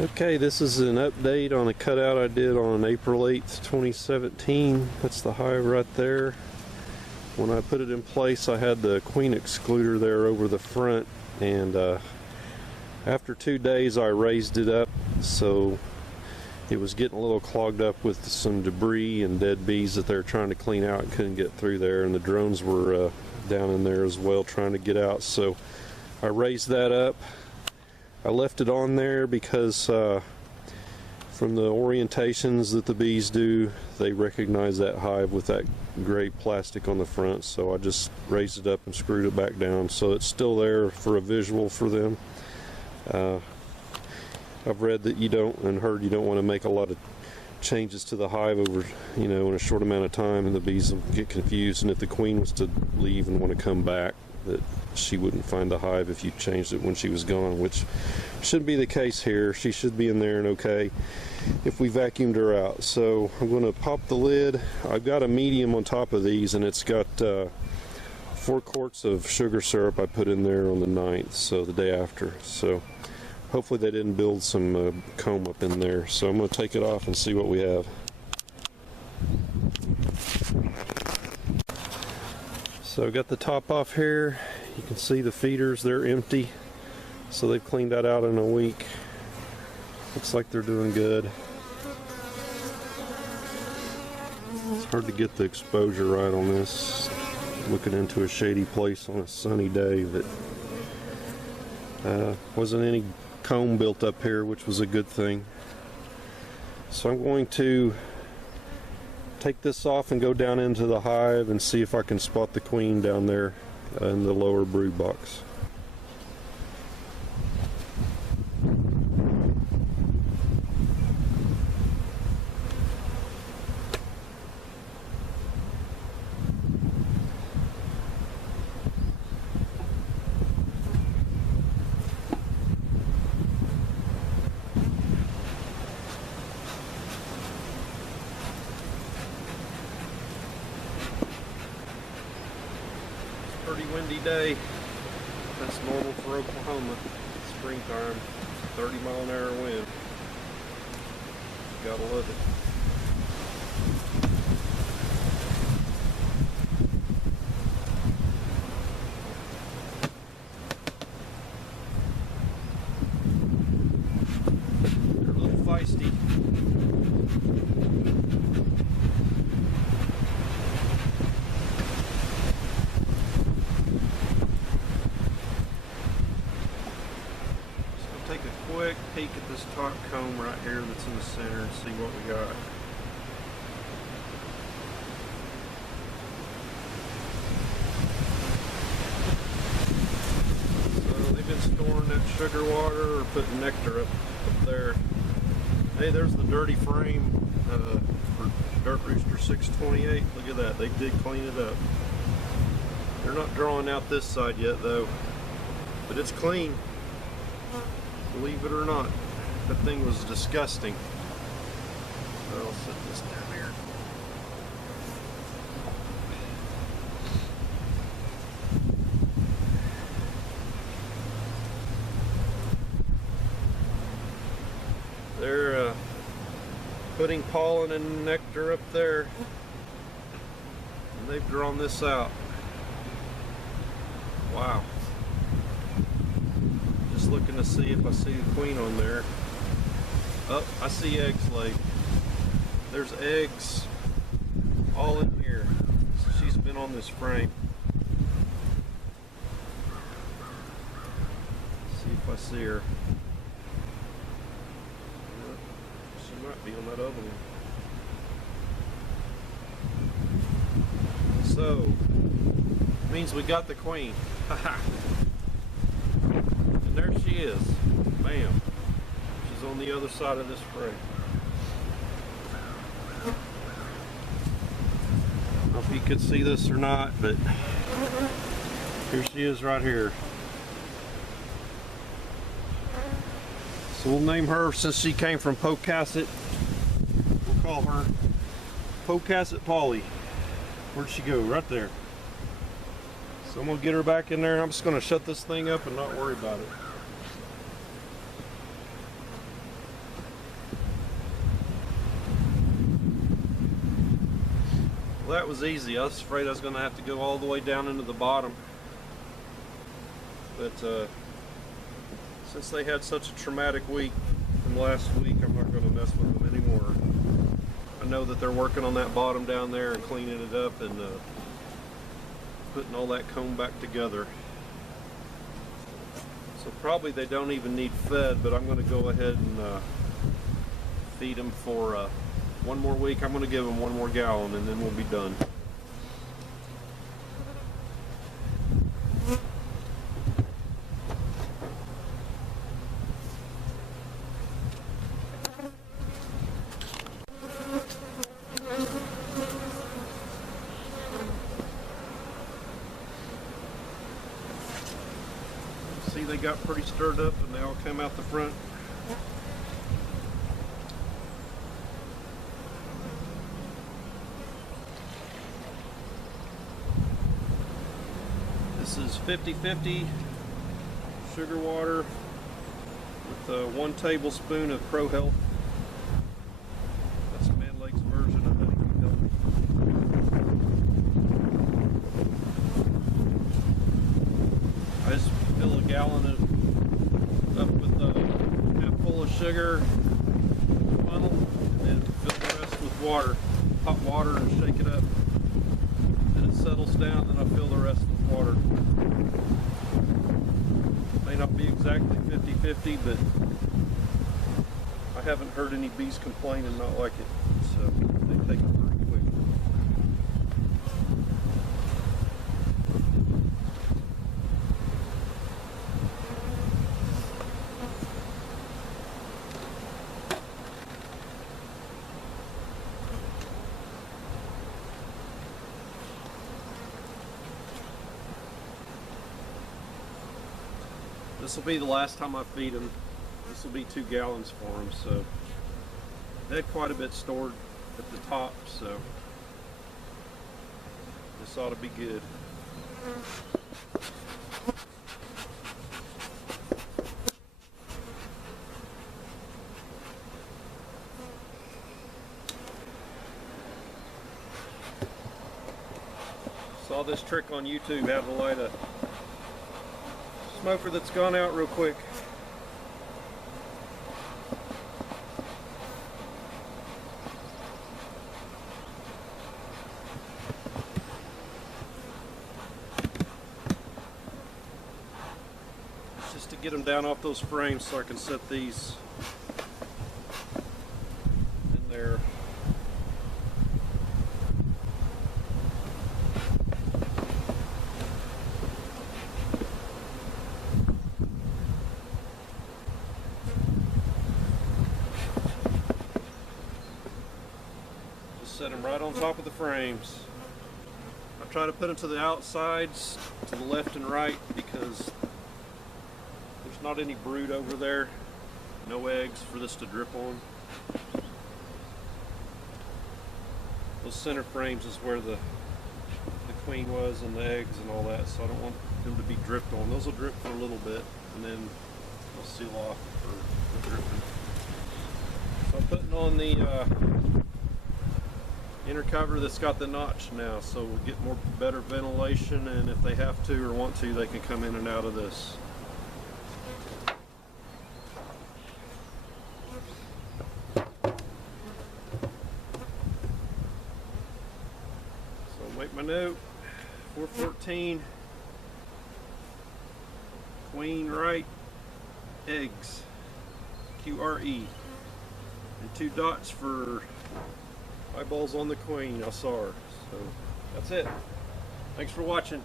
Okay, this is an update on a cutout I did on April 8th, 2017. That's the hive right there. When I put it in place, I had the queen excluder there over the front, and after 2 days I raised it up, so it was getting a little clogged up with some debris and dead bees that they're trying to clean out and couldn't get through there, and the drones were down in there as well trying to get out. So I raised that up. I left it on there because from the orientations that the bees do, they recognize that hive with that gray plastic on the front, so I just raised it up and screwed it back down so it's still there for a visual for them. I've read that you don't, and heard you don't want to make a lot of changes to the hive over, in a short amount of time, and the bees will get confused, and if the queen was to leave and want to come back, that she wouldn't find the hive if you changed it when she was gone, which shouldn't be the case here. She should be in there and okay if we vacuumed her out. So I'm going to pop the lid. I've got a medium on top of these, and it's got 4 quarts of sugar syrup I put in there on the 9th, so the day after. So hopefully they didn't build some comb up in there. So I'm going to take it off and see what we have. So I've got the top off here. You can see the feeders, they're empty. So they've cleaned that out in a week. Looks like they're doing good. It's hard to get the exposure right on this. Looking into a shady place on a sunny day, but wasn't any comb built up here, which was a good thing. So I'm going to take this off and go down into the hive and see if I can spot the queen down there in the lower brood box. Pretty windy day. That's normal for Oklahoma. Springtime, 30-mile-an-hour wind. Gotta love it. They're a little feisty. Take a quick peek at this top comb right here that's in the center and see what we got. So they've been storing that sugar water or putting nectar up there. Hey, there's the dirty frame for Dark Rooster 628. Look at that, they did clean it up. They're not drawing out this side yet though, but it's clean. Believe it or not, that thing was disgusting. I'll set this down here. They're putting pollen and nectar up there, and they've drawn this out. Wow. Looking to see if I see the queen on there. Oh, I see eggs laid. There's eggs all in here. So she's been on this frame. Let's see if I see her. She might be on that other one. So, means we got the queen. Haha. There she is. Bam. She's on the other side of this frame. I don't know if you could see this or not, but here she is right here. So we'll name her, since she came from Pocasset, we'll call her Pocasset Polly. Where'd she go? Right there. So I'm going to get her back in there. I'm just going to shut this thing up and not worry about it. Well, that was easy. I was afraid I was going to have to go all the way down into the bottom. But since they had such a traumatic week from last week, I'm not going to mess with them anymore. I know that they're working on that bottom down there and cleaning it up and putting all that comb back together. So probably they don't even need fed, but I'm going to go ahead and feed them for one more week. I'm going to give them 1 more gallon and then we'll be done. See, they got pretty stirred up and they all came out the front. This is 50-50 sugar water with 1 tablespoon of Pro Health. That's Man Lake's version of Honey Health. I just fill a gallon up with a half full of sugar, funnel, and then fill the rest with water, hot water, and shake it up. Then it settles down, then I fill the rest with water. May not be exactly 50-50, but I haven't heard any bees complain and not like it, so they take it pretty quick. This will be the last time I feed them. This will be 2 gallons for them, so they had quite a bit stored at the top, so this ought to be good. Saw this trick on YouTube, how to light a smoker that's gone out real quick. It's just to get them down off those frames so I can set these in there. Set them right on top of the frames. I try to put them to the outsides, to the left and right, because there's not any brood over there. No eggs for this to drip on. Those center frames is where the queen was and the eggs and all that, so I don't want them to be dripped on. Those will drip for a little bit and then they'll seal off for the dripping. So I'm putting on the inner cover that's got the notch now, so we'll get better ventilation, and if they have to or want to, they can come in and out of this. So make my note, 414 queen right eggs, QRE, and 2 dots for eyeballs on the queen. I saw her. So that's it. Thanks for watching.